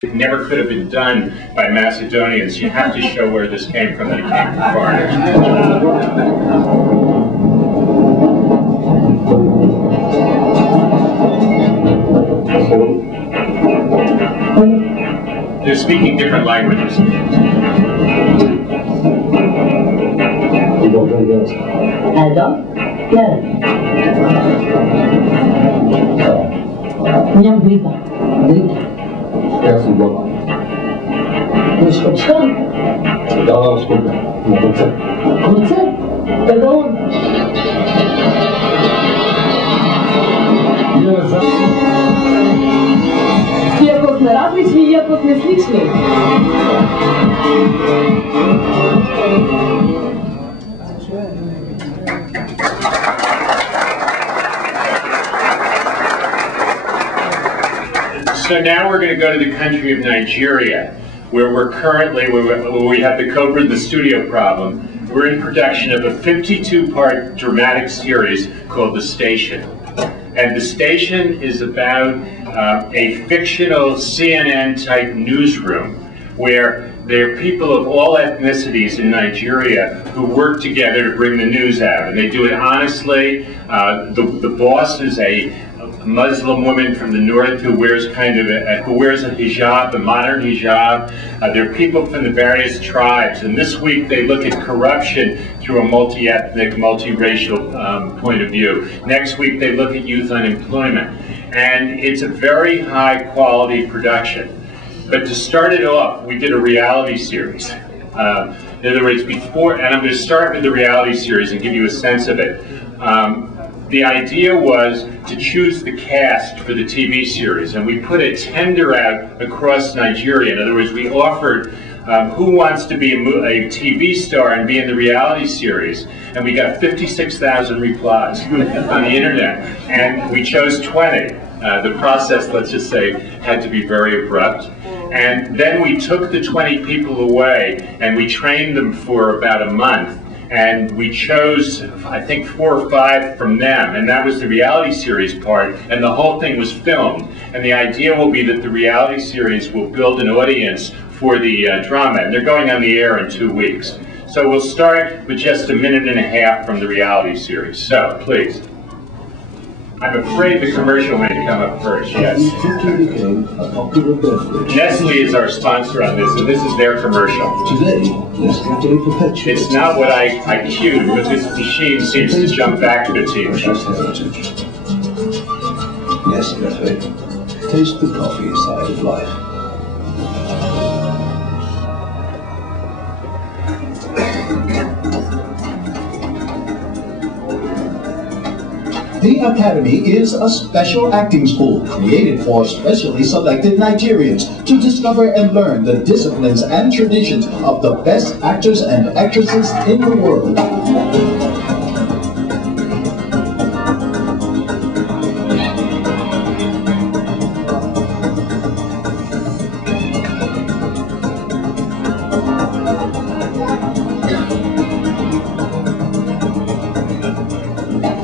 It never could have been done by Macedonians. You have to show where this came from, that it came from foreigners. They're speaking different languages. Iako sme različni, iako sme slični. So now we're going to go to the country of Nigeria, where we're currently, where we have the Cobra and the studio problem. We're in production of a 52-part dramatic series called The Station. And The Station is about a fictional CNN-type newsroom where there are people of all ethnicities in Nigeria who work together to bring the news out. And they do it honestly. The boss is a Muslim woman from the north who wears a hijab, a modern hijab. There are people from the various tribes, and this week they look at corruption through a multi-ethnic, multiracial point of view. Next week they look at youth unemployment, and it's a very high quality production. But to start it off, we did a reality series. In other words, and I'm going to start with the reality series and give you a sense of it. The idea was to choose the cast for the TV series, and we put a tender out across Nigeria. In other words, we offered who wants to be a TV star and be in the reality series, and we got 56,000 replies on the internet, and we chose 20. The process, let's just say, had to be very abrupt. And then we took the 20 people away, and we trained them for about a month. And we chose, I think, 4 or 5 from them, and that was the reality series part, and the whole thing was filmed. And the idea will be that the reality series will build an audience for the drama, and they're going on the air in 2 weeks. So we'll start with just a minute and a half from the reality series. So, please. I'm afraid the commercial may come up first, yes. Nestle is our sponsor on this, and this is their commercial. Today, Nescafe perpetuates. It's not what I cued, but this machine seems to jump back to the TV. Nescafe. Taste the coffee side of life. The Academy is a special acting school created for specially selected Nigerians to discover and learn the disciplines and traditions of the best actors and actresses in the world.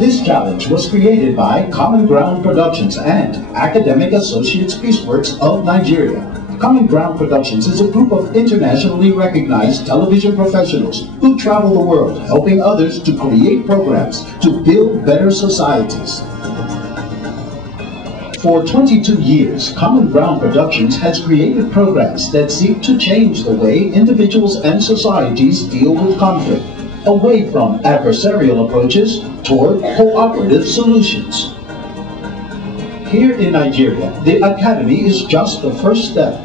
This challenge was created by Common Ground Productions and Academic Associates Peaceworks of Nigeria. Common Ground Productions is a group of internationally recognized television professionals who travel the world helping others to create programs to build better societies. For 22 years, Common Ground Productions has created programs that seek to change the way individuals and societies deal with conflict, away from adversarial approaches toward cooperative solutions. Here in Nigeria, the Academy is just the first step.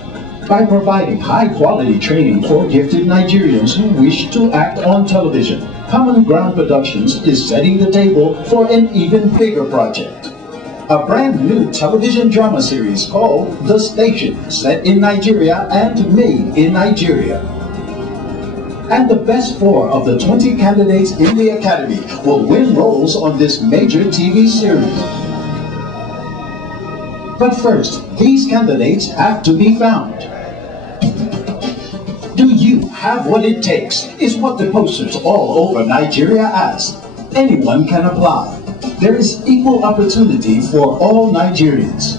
By providing high-quality training for gifted Nigerians who wish to act on television, Common Ground Productions is setting the table for an even bigger project. A brand new television drama series called The Station, set in Nigeria and made in Nigeria. And the best 4 of the 20 candidates in the Academy will win roles on this major TV series. But first, these candidates have to be found. Do you have what it takes? Is what the posters all over Nigeria ask. Anyone can apply. There is equal opportunity for all Nigerians.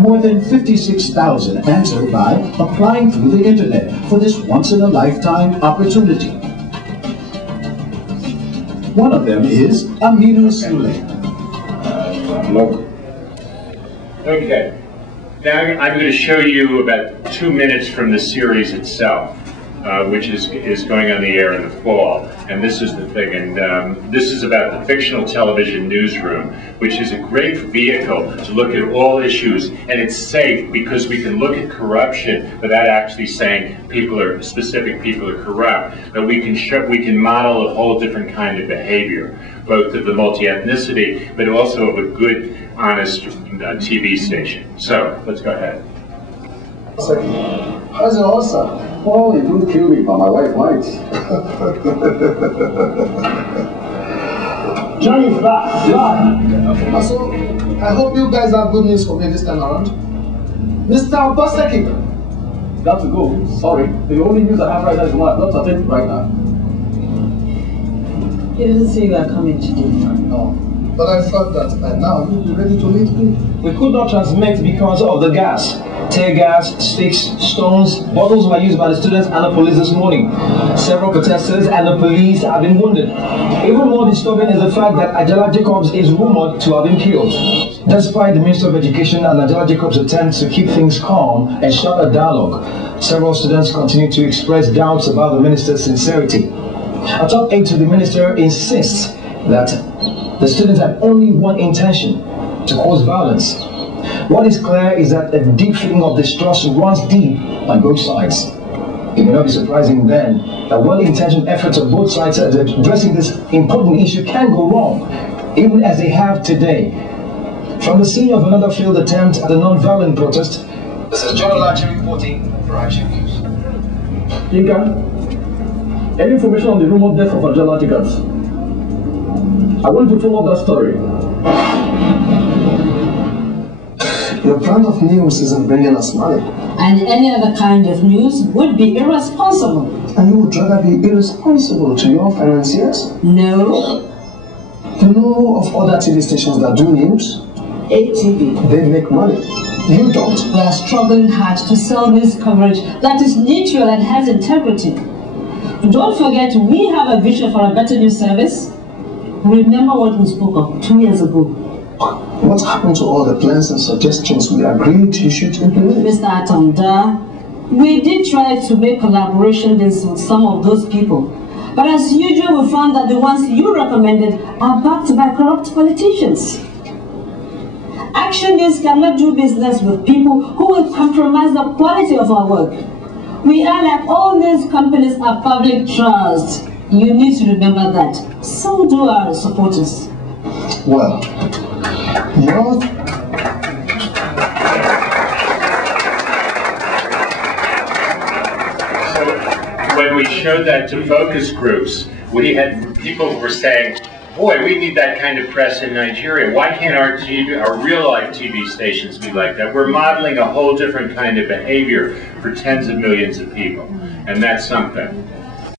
More than 56,000 answered by applying through the internet for this once-in-a-lifetime opportunity. One of them is Aminu Sule. Okay. Now I'm going to show you about 2 minutes from the series itself, which is going on the air in the fall. And this is the thing. And this is about the fictional television newsroom, which is a great vehicle to look at all issues. And it's safe because we can look at corruption without actually saying specific people are corrupt. But we can model a whole different kind of behavior, both of the multi-ethnicity, but also of a good, honest TV station. So let's go ahead. How's your ulcer? Oh, it won't kill me, but my wife might. Johnny's back. So, I hope you guys have good news for me this time around. Mr. Obaseki. Got to go. Sorry. The only news I have right now is one. Not attend right now. He didn't say you are coming today. No. But I thought that by now you'd be ready to meet me. We could not transmit because of the gas. Tear gas, sticks, stones, bottles were used by the students and the police this morning. Several protesters and the police have been wounded. Even more disturbing is the fact that Ajala Jacobs is rumored to have been killed. Despite the Minister of Education and Ajala Jacobs' attempt to keep things calm and shut a dialogue, several students continue to express doubts about the minister's sincerity. A top aide to the minister insists that the students had only one intention: to cause violence. What is clear is that a deep feeling of distrust runs deep on both sides. It may not be surprising then that well-intentioned efforts of both sides at addressing this important issue can go wrong, even as they have today. From the scene of another failed attempt at a non-violent protest, this is John Lachi reporting for Action News. Inka, any information on the rumored death of Ajala Jacobs? I want to follow up that story. Your brand of news isn't bringing us money. And any other kind of news would be irresponsible. And you would rather be irresponsible to your financiers? No. You know of other TV stations that do news? ATV. They make money. You don't. We are struggling hard to sell news coverage that is neutral and has integrity. Don't forget, we have a vision for a better news service. Remember what we spoke of 2 years ago. What happened to all the plans and suggestions we agreed you should implement? Mr. Atonda, we did try to make collaboration deals with some of those people. But as usual, we found that the ones you recommended are backed by corrupt politicians. Action News cannot do business with people who will compromise the quality of our work. We are like all these companies are public trust. You need to remember that. So do our supporters. Well, no. So when we showed that to focus groups, we had people who were saying, boy, we need that kind of press in Nigeria. Why can't our real-life TV stations be like that? We're modeling a whole different kind of behavior for tens of millions of people, and that's something.